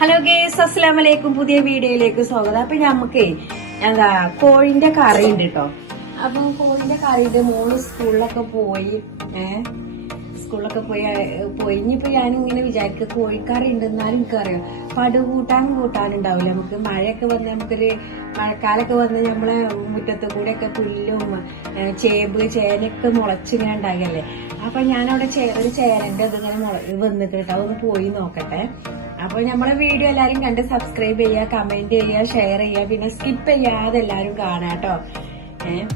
Hello guys അസ്സലാം വലൈക്കും പുതിയ വീഡിയോയിലേക്ക് സ്വാഗതം. അപ്പൊ നമുക്ക് എന്താ കോഴിന്റെ കറി ഉണ്ട് കേട്ടോ അപ്പൊ കോഴിന്റെ കറിയുടെ മോൾ സ്കൂളിലൊക്കെ പോയി സ്കൂളിലൊക്കെ പോയി പോയി. ഇനിയിപ്പോ ഞാനിങ്ങനെ വിചാരിക്കുക കോഴിക്കറി ഉണ്ട് എന്നാലും എനിക്കറിയാം കൂട്ടാനും കൂട്ടാനുണ്ടാവില്ല നമുക്ക് മഴയൊക്കെ വന്ന് നമുക്കൊരു മഴക്കാലൊക്കെ വന്ന് നമ്മളെ മുറ്റത്ത് ഒക്കെ പുല്ലും ചേമ്പ് ചേനയൊക്കെ മുളച്ചിങ്ങനെ ഉണ്ടാകല്ലേ അപ്പൊ ഞാനവിടെ ചേ- ഒരു ചേനന്റെ ഇതിങ്ങനെ മുള വന്നിട്ട് കേട്ടോ അതൊന്ന് പോയി നോക്കട്ടെ. അപ്പൊ നമ്മുടെ വീഡിയോ എല്ലാരും കണ്ട് സബ്സ്ക്രൈബ് ചെയ്യുക കമന്റ് ചെയ്യുക ഷെയർ ചെയ്യുക പിന്നെ സ്കിപ്പ് ചെയ്യാതെ എല്ലാരും കാണാട്ടോ ഏഹ്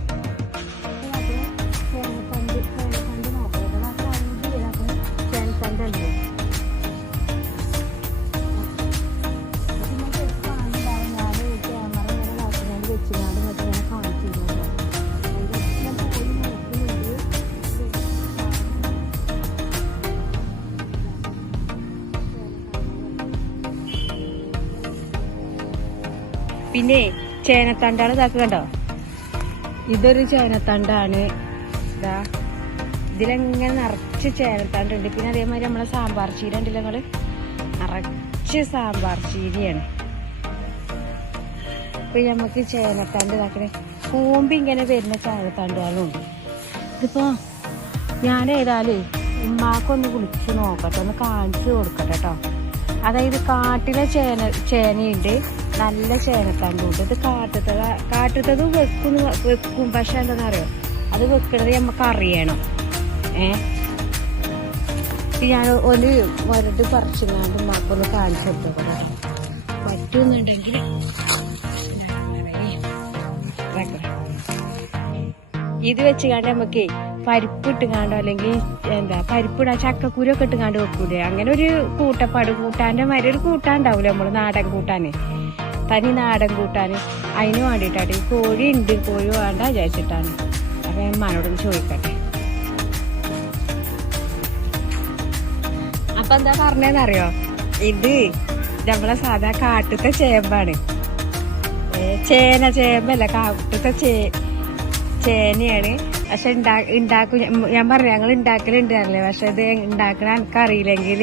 പിന്നെ ചേനത്തണ്ടാണ് ഇതാക്കുക കണ്ടോ? ഇതൊരു ചേനത്തണ്ടാണ്. ഇതാ ഇതിലെങ്ങനെ നിറച്ച് ചേനത്തണ്ടുണ്ട്. പിന്നെ അതേമാതിരി നമ്മളെ സാമ്പാർ ചീര ഉണ്ടല്ലോ നിങ്ങൾ? നിറച്ച് സാമ്പാർ ചീരയാണ്. ഇപ്പൊ നമുക്ക് ചേനത്തണ്ട് ഇതാക്കണേ. കൂമ്പി ഇങ്ങനെ വരുന്ന ചേനത്തണ്ടുകളുണ്ട് ഇതിപ്പോ ഞാൻ ഏതായാലും ഉമ്മാക്കൊന്ന് വിളിച്ച് നോക്കട്ടെ. ഒന്ന് കാണിച്ചു കൊടുക്കട്ടെ കേട്ടോ. അതായത് കാട്ടിലെ ചേന ചേനയുണ്ട്. നല്ല ചേനത്തണ്ടുണ്ട് ഇത് കാട്ടത്തത് കാട്ടത്തത് വെക്കും വെക്കും. പക്ഷെ എന്താണെന്നറിയോ അത് വെക്കണത് നമുക്ക് അറിയണം. ഏ? ഞാൻ ഒരു വരട് പറിച്ചുങ്ങാണ്ട് ഉമ്മാക്കൊന്ന് കാണിച്ചു കൊടുത്തോട്ടെ. പറ്റുന്നുണ്ടെങ്കിൽ ഇത് വെച്ചുകാണ്ട് നമുക്ക് പരിപ്പ് ഇട്ടുകാണ്ടോ അല്ലെങ്കിൽ എന്താ പരിപ്പിടാ ചക്കക്കുരൊക്കെ ഇട്ടുകാണ്ട് വെക്കൂലേ? അങ്ങനെ ഒരു കൂട്ടപ്പാട്. കൂട്ടാന്റെ മാതിരി ഒരു കൂട്ടാൻ ഉണ്ടാവൂലേ നമ്മൾ നാടൻ കൂട്ടാന്? തനി നാടൻ കൂട്ടാന്. അതിന് വേണ്ടിയിട്ടാണ് കോഴി ഉണ്ട് കോഴി വേണ്ട വിചാരിച്ചിട്ടാണ്. അപ്പൊ അമ്മാനോട് ചോദിക്കട്ടെ. അപ്പൊ എന്താ പറഞ്ഞതെന്നറിയോ? ഇത് നമ്മളെ സാധാ കാട്ടത്തെ ചേമ്പാണ്. ചേന ചേമ്പല്ല കാട്ടത്തെ ചേ ചേനയാണ്. പക്ഷെ ഉണ്ടാ ഉണ്ടാക്കും ഞാൻ പറഞ്ഞു ഞങ്ങൾ ഉണ്ടാക്കലുണ്ടായിരുന്നില്ലേ പക്ഷെ ഇത് ഉണ്ടാക്കണ എനിക്കറിയില്ലെങ്കിൽ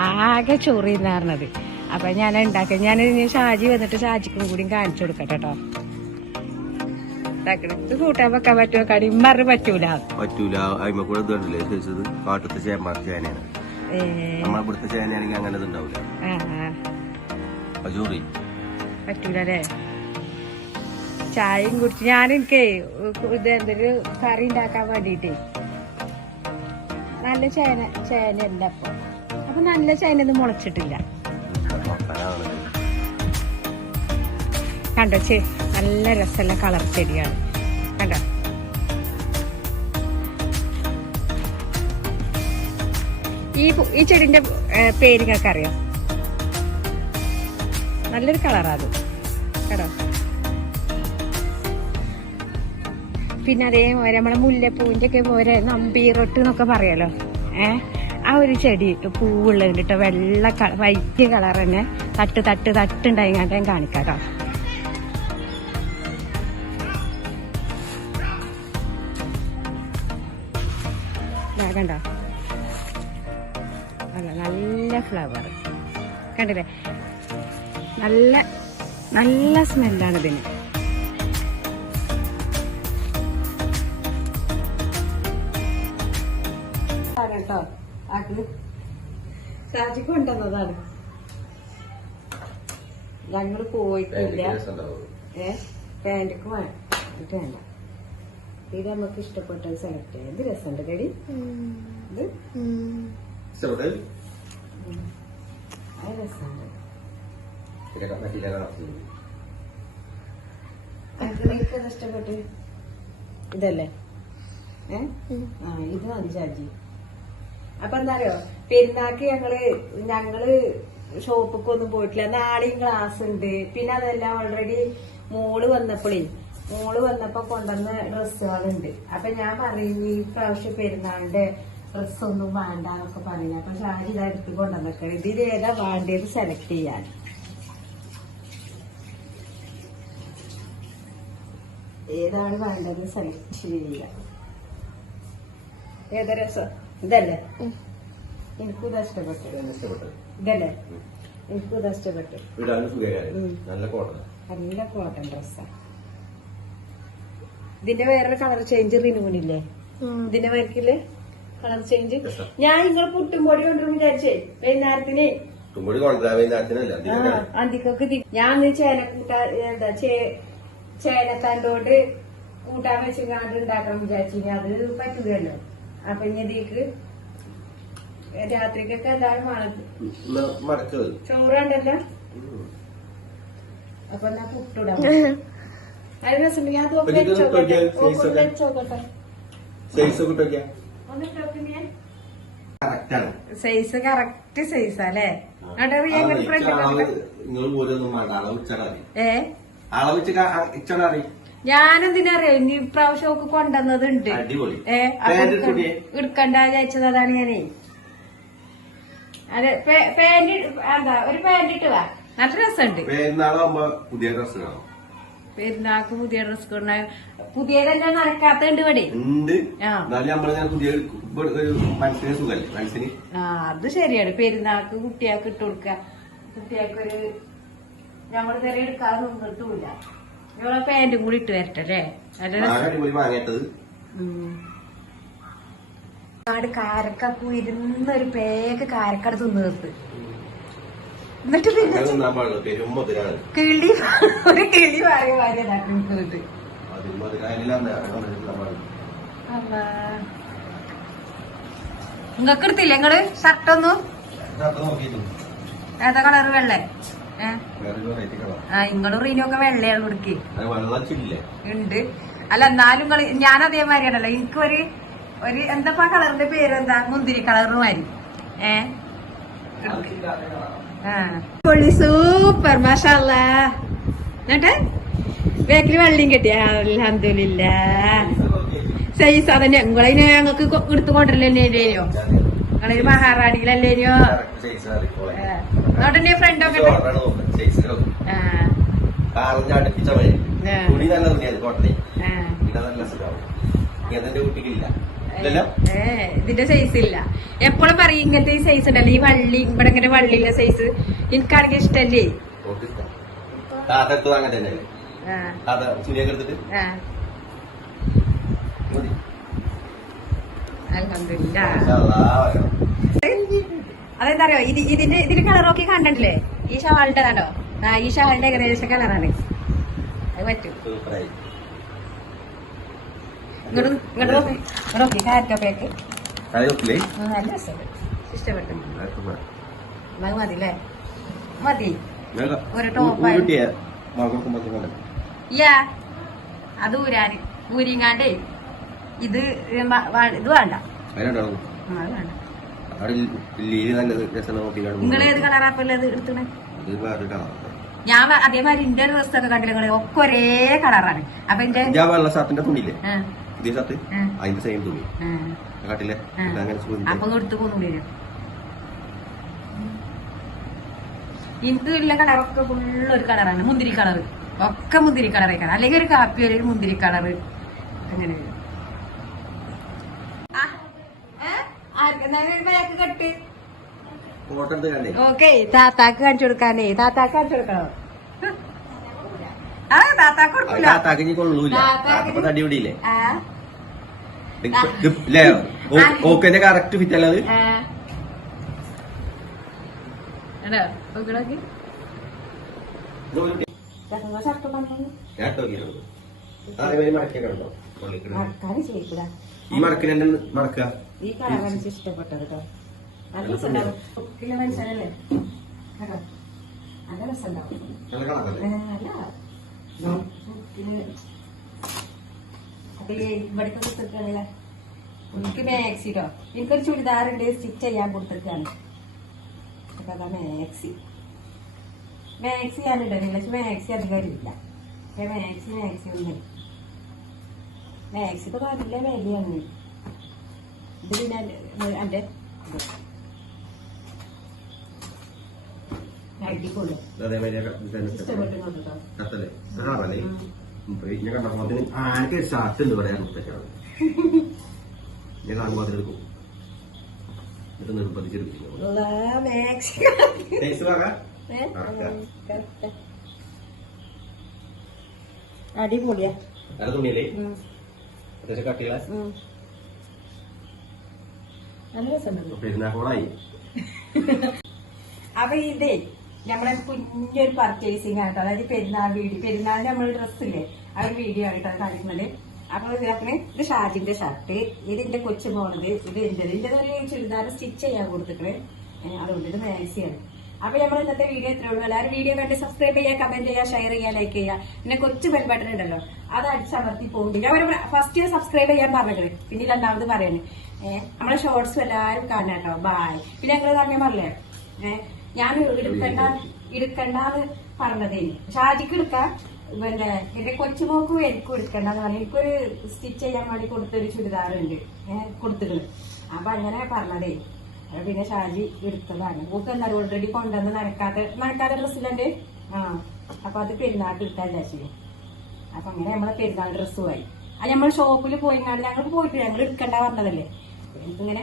ആകെ ചൊറിയെന്ന് പറഞ്ഞത്. അപ്പൊ ഞാൻ ഉണ്ടാക്കി ഞാൻ ഷാജി വന്നിട്ട് ഷാജിക്കും കൂടി കാണിച്ചു കൊടുക്കട്ടെ കേട്ടോ. ഇത് കൂട്ടാൻ വെക്കാൻ പറ്റുമോ? കടി മറി പറ്റൂല. പറ്റൂല. അയിമ കൂടെ ഇതുണ്ടല്ലേ ചോദിച്ചത് കാട്ടത്തെ ചേമ്പ ചേനയാണ്. നമ്മളെ ഇവിടുത്തെ ചേനയാണെങ്കിൽ അങ്ങനെ ഇത് ഉണ്ടാവില്ല ആ, ആ, അജൂറി പറ്റൂല അല്ലേ ചായയും കുടിച്ച് ഞാൻ എനിക്ക് ഇത് എന്തൊരു കറി ഉണ്ടാക്കാൻ വേണ്ടിട്ടേ നല്ല ചേന ചേന ഉണ്ട് അപ്പൊ. അപ്പൊ നല്ല ചേന മുളച്ചിട്ടില്ല. കണ്ടോ ചേ നല്ല രസമുള്ള കളർ ചെടിയാണ്. കണ്ടോ? ഈ ഈ ചെടിന്റെ പേര് നിങ്ങൾക്ക് അറിയാം നല്ലൊരു കളറാണ് കേട്ടോ പിന്നെ അതേപോലെ നമ്മളെ മുല്ലപ്പൂവിന്റെ ഒക്കെ പോലെ നമ്പീറൊട്ട് എന്നൊക്കെ പറയാലോ ഏ? ആ ഒരു ചെടി പൂവുള്ളത് കേട്ടോ വെള്ള വൈറ്റ് കളർ തന്നെ തട്ട് തട്ട് തട്ടുണ്ടായി ഞാൻ കാണിക്കാം കേട്ടോ. കണ്ടോ? അല്ല നല്ല ഫ്ലവർ കണ്ടില്ലേ? നല്ല നല്ല സ്മെല്ലാണ് ഇതിന്. കേട്ടോ ആക്കിൽ ഷാജിക്ക് കൊണ്ടുവന്നതാണ്. പോയിട്ടില്ല. ഏ? പാന്റക്ക് വേണ്ട. ഇത് നമുക്ക് ഇഷ്ടപ്പെട്ടത് സെലക്ട് ചെയ്യാം ഇത് രസമുണ്ട് കടി? ഇത്? അത് രസമുണ്ട്. ഇഷ്ടപ്പെട്ട്. ഇതല്ലേ? ഏ? ആ ഇത് മതി ഷാജി അപ്പൊ എന്താ അറിയോ പെരുന്നാക്ക് ഞങ്ങൾ ഞങ്ങൾ ഷോപ്പൊക്കെ ഒന്നും പോയിട്ടില്ല. നാളെയും ക്ലാസ് ഉണ്ട്. പിന്നെ അതെല്ലാം ഓൾറെഡി മോൾ വന്നപ്പോഴേ മോൾ വന്നപ്പോ കൊണ്ടുവന്ന ഡ്രസ്സുകളുണ്ട്. അപ്പൊ ഞാൻ പറയുന്നു ഈ പ്രാവശ്യം പെരുന്നാളിന്റെ ഡ്രസ്സൊന്നും വേണ്ട എന്നൊക്കെ പറയുന്നത് അപ്പൊ ഷാജി ഇതാ എടുത്ത് കൊണ്ടുവന്നേക്കണം. ഇതിൽ ഏതാ വേണ്ടത് സെലക്ട് ചെയ്യാൻ. ഏതാണ് വേണ്ടത് സെലക്ട് ചെയ്യുക. ഏതാ രസം? ഇതല്ലേ? എനിക്കും ഇത് ഇഷ്ടപ്പെട്ടു. ഇതല്ലേ? എനിക്കും ഇത് ഇഷ്ടപ്പെട്ടു. നല്ല കോട്ടൺ ഡ്രസ്സാണ് ഇതിന്റെ വേറൊരു കളർ ചേഞ്ച് റിനൂനില്ലേ ഇതിന്റെ വേർക്കില്ലേ കളർ ചേഞ്ച്. ഞാൻ നിങ്ങൾ പുട്ടുംപൊടി കൊണ്ടുവരും വിചാരിച്ചേ വൈകുന്നേരത്തിന് അന്തിക്കൊക്കെ ഞാൻ ചേന കൂട്ടാ എന്താ ചേ- ചേനത്താണ്ടോണ്ട് കൂട്ടാൻ വെച്ചിങ്ങാണ്ട് ഉണ്ടാക്കാൻ വിചാരിച്ചു അത് പറ്റുകയല്ലോ അപ്പൊ ഇനി ഇതിക്ക് രാത്രിക്കൊക്കെ എല്ലാവരും വേണം മടക്കത് ചോറുണ്ടല്ലോ അപ്പൊ എന്നാ പുട്ടിടാം അത് വെച്ചോക്കട്ടെ ഒന്ന് ഒക്കെ. വെച്ചോക്കട്ടെ സൈസ് ഒക്കെ ഇട്ടോക്കിയാ ഒന്ന് ഇട്ടോക്ക് ഞാൻ ആണ്. സൈസ് കറക്റ്റ് സൈസ് അല്ലേ ഞാനെന്തിനറിയോ ഇനി ഇപ്രാവശ്യം ഒക്കെ കൊണ്ടുവന്നതുണ്ട്. അടിപൊളി. ഏ? എടുക്കണ്ട വിചാരിച്ചത് അതാണ് ഞാനേ. അതെ പേ- പാന്റ് എന്താ ഒരു പാന്റ് ഇട്ട് വാ. നല്ല രസമുണ്ട്. പുതിയ ഡ്രസ് കാണും. പെരുന്നാൾക്ക് പുതിയ ഡ്രസ് കൊണ്ട പുതിയതന്നെ നടക്കാത്തുണ്ട് ഇവിടെ. ഉണ്ട്. മനസ്സിന് സുഖല്ലേ? മനസ്സിന്? ആ അത് ശരിയാണ്. പെരുന്നാൾക്ക് കുട്ടിയാൾക്ക് ഇട്ട് കൊടുക്ക കുട്ടിയാൾക്കൊരു നമ്മൾ ഇതുവരെ എടുക്കാതെ നിന്നിട്ടുമില്ല ഞങ്ങളെ പാന്റും കൂടി ഇട്ട് വരട്ടെ അല്ലേ? കാട് കാരക്കപ്പൂ ഇരുന്നൊരു പേക്ക് കാരക്കട തിന്നു തീർത്ത്. എന്നിട്ട് പിന്നെ കിളി ഒരു കിളി തിന്നാൻ പാടില്ല നിങ്ങക്ക് എടുത്തില്ലേ നിങ്ങൾ ഷർട്ടൊന്നും ഏതാ കളറ് വെള്ളേ? കളർ ആ നിങ്ങളും റീനൊക്കെ വെള്ളയാണ് ചില്ലേ ഉണ്ട്. അല്ല എന്നാലും കളി ഞാൻ അതേമാതിരിയാണല്ലോ എനിക്ക് ഒരു ഒരു എന്താ കളറിന്റെ പേര് എന്താ മുന്തിരി കളറ് മാതിരി. ഏ? ആ. പൊളി സൂപ്പർ മാഷല്ല. എന്നിട്ട് ബേക്കിൽ വെള്ളിയും കിട്ടിയ അലഹമില്ല സൈസ് അതന്നെ. നിങ്ങളതിനെ ഞങ്ങൾക്ക് എടുത്തു കൊണ്ടില്ലല്ലേനോ നിങ്ങളൊരു മഹാറാണിയിലല്ലേനോ നോട്ടെ ഫ്രണ്ട് ഒക്കെ. തുണി നല്ല ഇങ്ങനത്തെ കുട്ടിക്കില്ല ഇതിന്റെ സൈസ് ഇല്ല. എപ്പോഴും പറയും ഇങ്ങനത്തെ ഈ സൈസ് ഉണ്ടല്ലോ. ഈ വള്ളി ഇവിടെ ഇങ്ങനെ വള്ളിന്റെ സൈസ് എനിക്കാണെങ്കിൽ ഇഷ്ടല്ലേ? അതെന്താറിയോ അതെന്താ അറിയോ ഇത് ഇതിന്റെ ഇതിന്റെ കളർ നോക്കി കണ്ടിട്ടില്ലേ? ഈ ഷാളിന്റെ കണ്ടോ ഈ ഷാളിന്റെ ഏകദേശം കളറാണ് അത് പറ്റും സൂപ്പറായി ഇങ്ങോട്ട് ഇങ്ങോട്ട് നോക്കി ഇങ്ങോട്ട് നോക്കി കാറ്റോപ്പേക്ക് അത് നോക്കില്ലേ നല്ല രസമുണ്ട് ഇഷ്ടപ്പെട്ടു അത് സൂപ്പർ. അത് മതി. ഒരു ടോപ്പ് അത് ഊരാന്. ഊരിങ്ങാണ്ട് ഇത് ഇത് വേണ്ട. അതിനുണ്ടാവും ആ, അത് വേണ്ട. അവിടെ ലീൽ നല്ലത് രസം നോക്കി നിങ്ങൾ ഏത് കളറാപ്പല്ലേ എടുത്തണേ ഞാൻ അതേമാതിരി ഇന്റെ ഡ്രസ്സൊക്കെ കണ്ടില്ല ഒക്കെ ഒരേ കളറാണ്. അപ്പൊ എന്റെ ഷർട്ടിന്റെ തുണിയില്ലേ? പുതിയ ഷർട്ട് അതിന്റെ സെയിം തുണി കാട്ടില്ലേ? അങ്ങനെ വരും. എനിക്ക് ഉള്ള കളറൊക്കെ ഫുള്ള് ഒരു കളറാണ് മുന്തിരി കളർ ഒക്കെ മുന്തിരി കളറേക്കാണ് അല്ലെങ്കിൽ ഒരു കാപ്പി ഒരു മുന്തിരി കളർ അങ്ങനെ വരും. കെട്ട്. ഓക്കെ. താത്താക്ക് കാണിച്ചു കൊടുക്കാനേ. താത്താക്ക് കാണിച്ചു കൊടുക്കണോ? താത്താക്ക് കൊടുക്കില്ല താത്താക്ക് തടി പിടിയില്ലേ അല്ലേ ഓക്കെ കറക്റ്റ് ഫിറ്റ് അല്ലത്. ഈ മടക്കിന് എന്നെ മടക്കുക. ഇഷ്ടപ്പെട്ടത് കേട്ടോ നല്ല മനുഷ്യനല്ലേ? നല്ല രസമുണ്ടാവും. നല്ല കളറല്ലേ ഏ, നല്ല ഉപ്പിൽ അപ്പൊ ഈ ഇവിടത്തെ കൊടുത്തിട്ടാണല്ലേ എനിക്ക് മാക്സിട്ടോ എനിക്കൊരു ചുരിദാറുണ്ട് സ്റ്റിച്ച് ചെയ്യാൻ കൊടുത്തിട്ടാണ് അപ്പൊ അതാ മാക്സി മാക്സി ഞാനിടുന്നില്ല പക്ഷെ മാക്സി അധികം ഇല്ല പക്ഷെ മാക്സി മാക്സി ഒന്നും. മാക്സി ഇപ്പൊ നല്ല വിലയാണ്. ഇത് പിന്നെ എന്റെ അടിപൊളി ഇഷ്ടപ്പെട്ടു കൊണ്ടിട്ടോ. ഞാൻ കണ്ടപ്പോ ആനക്ക് ഷർട്ട് ഉണ്ട് പറയാൻ മുത്തശ്ശാണ് ഞാൻ കാണുമ്പോൾ അതിലെടുക്കും എന്നിട്ട് നിർബന്ധിച്ചെടുക്കും. അടിപൊളിയാ. നല്ല തുണിയല്ലേ? അത്യാവശ്യം കട്ടികളെ. നല്ല രസമുണ്ട്. പെരുന്നാക്കോളായി. അപ്പൊ ഇതേ നമ്മളെ കുഞ്ഞൊരു പർച്ചേസിങ് ആയിട്ട് അതായത് പെരുന്നാൾ വീഡിയോ പെരുന്നാളിന് നമ്മൾ ഡ്രസ്സില്ലേ ആ ഒരു വീഡിയോ ആയിട്ടാണ് കാണിക്കുന്നത്. അപ്പൊ ഇതിനകത്ത് ഇത് ഷാജിന്റെ ഷർട്ട് ഇത് എന്റെ കൊച്ചു മോളത് ഇത് എന്റെ എന്റെ ഒരു ചുരിദാർ സ്റ്റിച്ച് ചെയ്യാൻ കൊടുത്തിട്ട് അതുകൊണ്ട് ഇത് മാക്സിയാണ് അപ്പൊ നമ്മൾ ഇന്നത്തെ വീഡിയോ എത്ര ഉള്ളൂ. എല്ലാവരും വീഡിയോ കണ്ട് സബ്സ്ക്രൈബ് ചെയ്യുക കമന്റ് ചെയ്യുക ഷെയർ ചെയ്യുക ലൈക്ക് ചെയ്യുക. പിന്നെ കൊച്ചു ബെൽ ഉണ്ടല്ലോ അത് അടിച്ചമർത്തി ഞാൻ ഒരു ഫസ്റ്റ് സബ്സ്ക്രൈബ് ചെയ്യാൻ പറഞ്ഞത് പിന്നെ രണ്ടാമത് പറയാനേ നമ്മളെ ഷോർട്സ് എല്ലാവരും കാണാട്ടോ ബായ് പിന്നെ ഞങ്ങൾ പറഞ്ഞ പറഞ്ഞേ ഏഹ് ഞാൻ എടുക്കണ്ട എടുക്കണ്ടെന്ന് പറഞ്ഞതേ ഷാജിക്ക് എടുക്കാം പിന്നെ എന്റെ കൊച്ചുമോക്കും എനിക്ക് എടുക്കണ്ടെന്ന് പറഞ്ഞു. എനിക്കൊരു സ്റ്റിച്ച് ചെയ്യാൻ വേണ്ടി കൊടുത്തൊരു ചുരിദാറുണ്ട്. കൊടുത്തിട്ടുണ്ട്. അപ്പൊ അങ്ങനെ പറഞ്ഞതേ പിന്നെ ഷാജി എടുത്തതാണ്. ഓക്ക് എന്നാലും ഓൾറെഡി കൊണ്ടുവന്ന് നനക്കാത്ത നനക്കാത്ത ഡ്രസ്സിലുണ്ട് ആ അപ്പൊ അത് പെരുന്നാൾക്ക് എടുക്കാൻ വിചാരിച്ചു അപ്പൊ അങ്ങനെ നമ്മളെ പെരുന്നാൾ ഡ്രസ്സുമായി അത് നമ്മൾ ഷോപ്പിൽ പോയിട്ടാണ് ഞങ്ങൾ പോയിട്ട് ഞങ്ങൾ എടുക്കണ്ട പറഞ്ഞതല്ലേ. എനിക്കിങ്ങനെ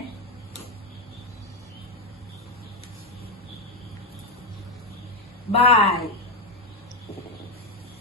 Bye.